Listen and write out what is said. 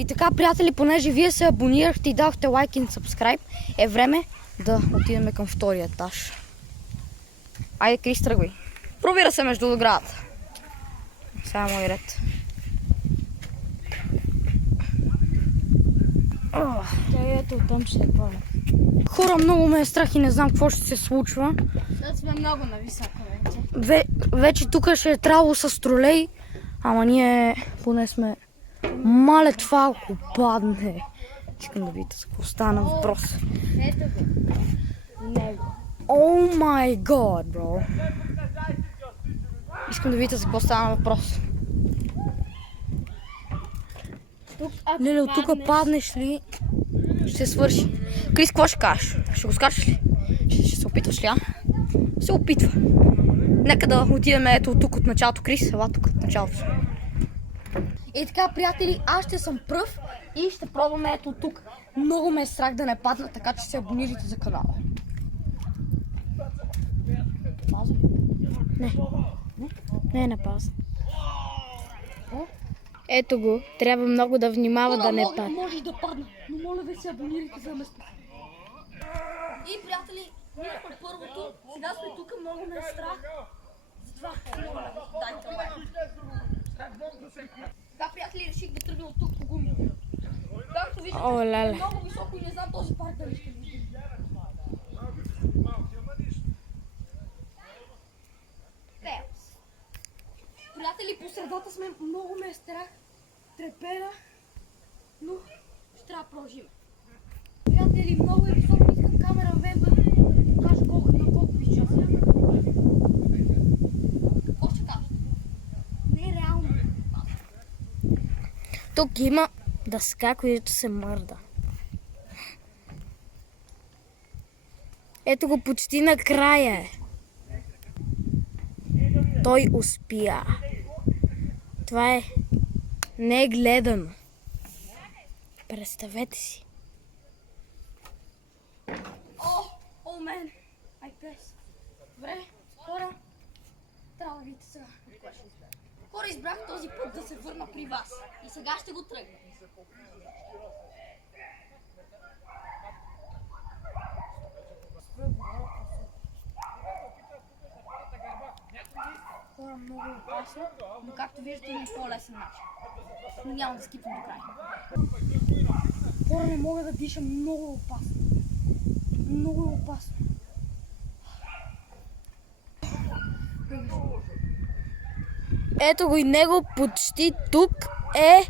И така, приятели, понеже вие се абонирахте и дадохте лайк и subscribe, е време да отидем към втория етаж. Айде, Крис, тръгвай. Пробира се между оградата. Сега е мой ред. Ето, там ще е пълно. Хора, много ме е страх и не знам какво ще се случва. Сега сме много нависоко вече. Вече тук ще е трябвало с тролей, ама ние поне сме... Мале, това ако падне. Искам да видите за какво стана въпрос. Ето го. Него. О май гад, бро. Искам да видите за какво стана въпрос. Леле, от тук паднеш ли, ще свърши. Крис, какво ще кажеш? Ще го скачаш ли? Ще се опитваш ли, а? Се опитва. Нека да отидем ето от тук от началото. Крис, ела тук от началото. И така, приятели, аз ще съм пръв и ще пробваме ето от тук. Много ме е страх да не падна, така че се абонирайте за канала. Пауза? Не е на пауза. Ето го. Трябва много да внимава да не падне. Може да падна, но моля ви се абонирайте за место. И, приятели, ние сме първото. Сега сме тук, много ме е страх. Затова, моля, дайте лайк. Така, приятели, реших да тръгна от тук по гумите. Както виждате, О, леле. много високо и не знам този парк дали ще видим. Приятели, по средата сме, много ме е страх, трепера, но ще трябва да продължим. Приятели, много е високо, искам камера веба да покажа на колко високо съм. Какво ще кажа? Не е реално. Тук има дъска, която се мърда. Ето го почти на края. Той успя. Това е не е гледано. Представете си. О, мен! Ай, пес. Добре, хора. Трябва да видите сега. Хора, избрах този път да се върна при вас. И сега ще го тръгна. Хора, много опасно, но както виждате има по-лесен начин. Но няма да скипвам до край. Хора, не мога да дишам, много е опасно. Много е опасно. Ето го и него почти тук е